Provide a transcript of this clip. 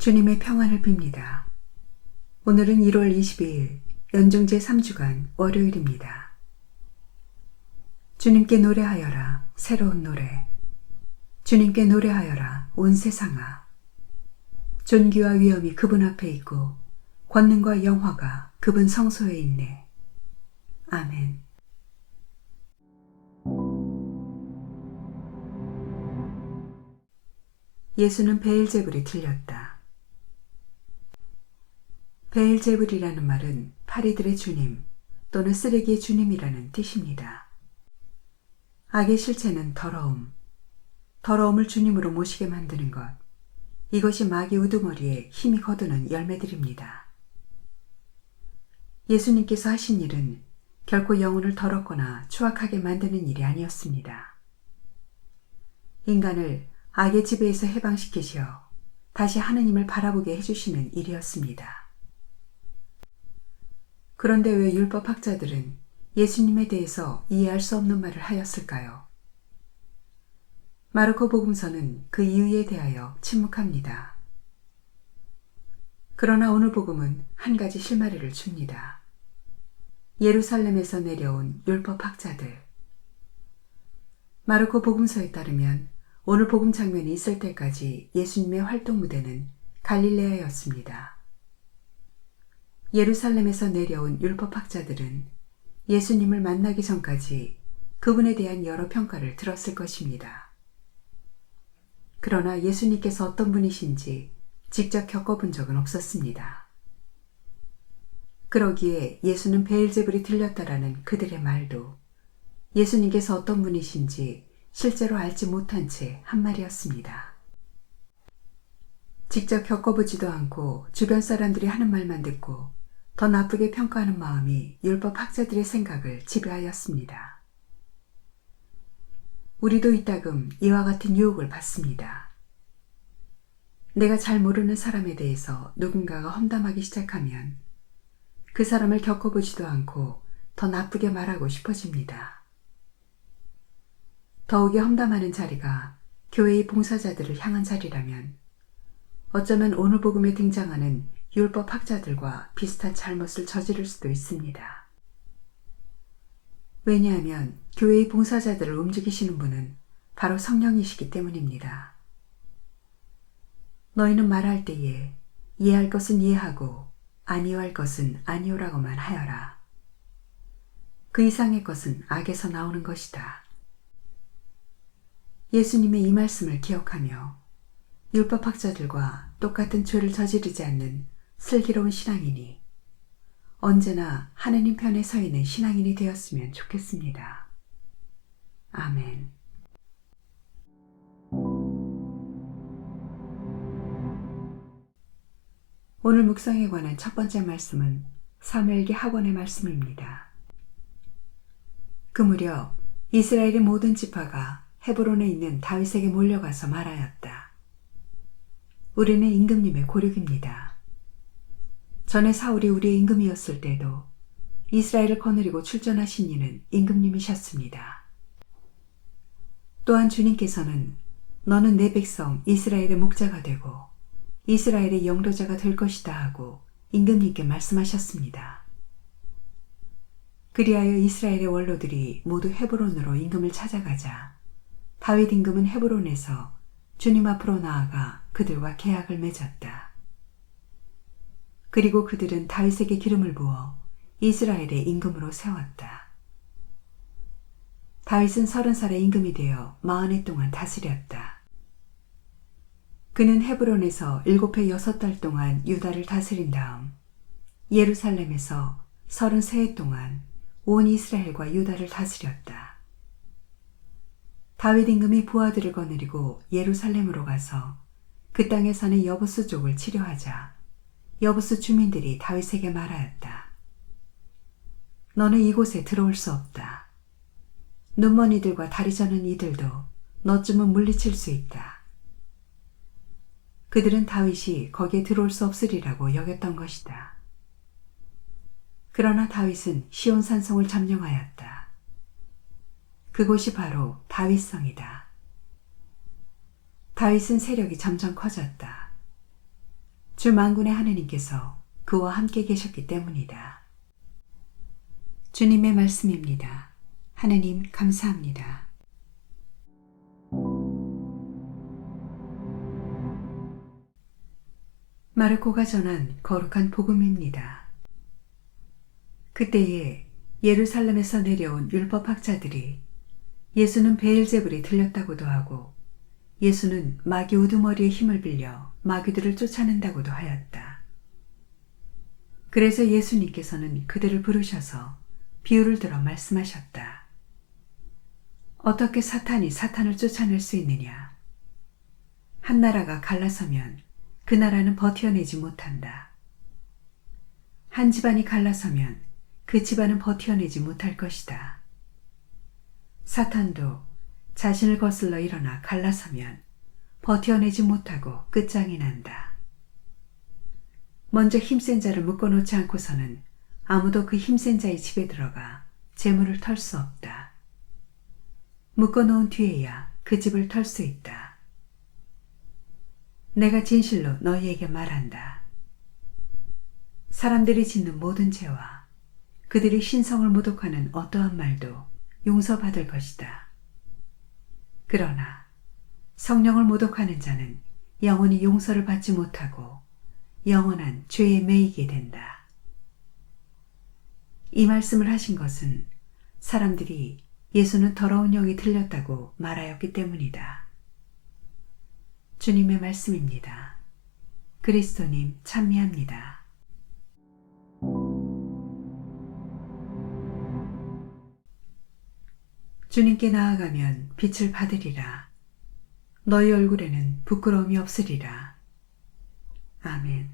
주님의 평안을 빕니다. 오늘은 1월 22일 연중 제3주간 월요일입니다. 주님께 노래하여라 새로운 노래. 주님께 노래하여라 온 세상아. 존귀와 위엄이 그분 앞에 있고 권능과 영화가 그분 성소에 있네. 아멘. 예수는 베엘제불이 들렸다. 베엘제불이라는 말은 파리들의 주님 또는 쓰레기의 주님이라는 뜻입니다. 악의 실체는 더러움, 더러움을 주님으로 모시게 만드는 것, 이것이 마귀 우두머리에 힘이 거두는 열매들입니다. 예수님께서 하신 일은 결코 영혼을 더럽거나 추악하게 만드는 일이 아니었습니다. 인간을 악의 지배에서 해방시키시어 다시 하느님을 바라보게 해주시는 일이었습니다. 그런데 왜 율법학자들은 예수님에 대해서 이해할 수 없는 말을 하였을까요? 마르코 복음서는 그 이유에 대하여 침묵합니다. 그러나 오늘 복음은 한 가지 실마리를 줍니다. 예루살렘에서 내려온 율법학자들. 마르코 복음서에 따르면 오늘 복음 장면이 있을 때까지 예수님의 활동 무대는 갈릴레아였습니다. 예루살렘에서 내려온 율법학자들은 예수님을 만나기 전까지 그분에 대한 여러 평가를 들었을 것입니다. 그러나 예수님께서 어떤 분이신지 직접 겪어본 적은 없었습니다. 그러기에 예수는 베엘제불이 들렸다라는 그들의 말도 예수님께서 어떤 분이신지 실제로 알지 못한 채 한 말이었습니다. 직접 겪어보지도 않고 주변 사람들이 하는 말만 듣고 더 나쁘게 평가하는 마음이 율법학자들의 생각을 지배하였습니다. 우리도 이따금 이와 같은 유혹을 받습니다. 내가 잘 모르는 사람에 대해서 누군가가 험담하기 시작하면 그 사람을 겪어보지도 않고 더 나쁘게 말하고 싶어집니다. 더욱이 험담하는 자리가 교회의 봉사자들을 향한 자리라면 어쩌면 오늘 복음에 등장하는 율법학자들과 비슷한 잘못을 저지를 수도 있습니다. 왜냐하면 교회의 봉사자들을 움직이시는 분은 바로 성령이시기 때문입니다. 너희는 말할 때에 이해할 것은 이해하고 아니할 것은 아니오라고만 하여라. 그 이상의 것은 악에서 나오는 것이다. 예수님의 이 말씀을 기억하며 율법학자들과 똑같은 죄를 저지르지 않는 슬기로운 신앙인이 언제나 하느님 편에 서 있는 신앙인이 되었으면 좋겠습니다. 아멘. 오늘 묵상에 관한 첫 번째 말씀은 사무엘기 하권의 말씀입니다. 그 무렵 이스라엘의 모든 지파가 헤브론에 있는 다윗에게 몰려가서 말하였다. 우리는 임금님의 고륙입니다. 전에 사울이 우리의 임금이었을 때도 이스라엘을 거느리고 출전하신 이는 임금님이셨습니다. 또한 주님께서는 너는 내 백성 이스라엘의 목자가 되고 이스라엘의 영도자가 될 것이다 하고 임금님께 말씀하셨습니다. 그리하여 이스라엘의 원로들이 모두 헤브론으로 임금을 찾아가자 다윗 임금은 헤브론에서 주님 앞으로 나아가 그들과 계약을 맺었다. 그리고 그들은 다윗에게 기름을 부어 이스라엘의 임금으로 세웠다. 다윗은 30살의 임금이 되어 40해 동안 다스렸다. 그는 헤브론에서 7해 6달 동안 유다를 다스린 다음 예루살렘에서 33해 동안 온 이스라엘과 유다를 다스렸다. 다윗 임금이 부하들을 거느리고 예루살렘으로 가서 그 땅에 사는 여부스족을 치료하자 여부스 주민들이 다윗에게 말하였다. 너는 이곳에 들어올 수 없다. 눈먼 이들과 다리 저는 이들도 너쯤은 물리칠 수 있다. 그들은 다윗이 거기에 들어올 수 없으리라고 여겼던 것이다. 그러나 다윗은 시온 산성을 점령하였다. 그곳이 바로 다윗성이다. 다윗은 세력이 점점 커졌다. 주 만군의 하느님께서 그와 함께 계셨기 때문이다. 주님의 말씀입니다. 하느님 감사합니다. 마르코가 전한 거룩한 복음입니다. 그때에 예루살렘에서 내려온 율법학자들이 예수는 베엘제불이 들렸다고도 하고 예수는 마귀 우두머리의 힘을 빌려 마귀들을 쫓아낸다고도 하였다. 그래서 예수님께서는 그들을 부르셔서 비유를 들어 말씀하셨다. 어떻게 사탄이 사탄을 쫓아낼 수 있느냐? 한 나라가 갈라서면 그 나라는 버텨내지 못한다. 한 집안이 갈라서면 그 집안은 버텨내지 못할 것이다. 사탄도 자신을 거슬러 일어나 갈라서면 버텨내지 못하고 끝장이 난다. 먼저 힘센 자를 묶어놓지 않고서는 아무도 그 힘센 자의 집에 들어가 재물을 털 수 없다. 묶어놓은 뒤에야 그 집을 털 수 있다. 내가 진실로 너희에게 말한다. 사람들이 짓는 모든 죄와 그들이 신성을 모독하는 어떠한 말도 용서받을 것이다. 그러나 성령을 모독하는 자는 영원히 용서를 받지 못하고 영원한 죄에 매이게 된다. 이 말씀을 하신 것은 사람들이 예수는 더러운 영이 들렸다고 말하였기 때문이다. 주님의 말씀입니다. 그리스도님 찬미합니다. 주님께 나아가면 빛을 받으리라. 너희 얼굴에는 부끄러움이 없으리라. 아멘.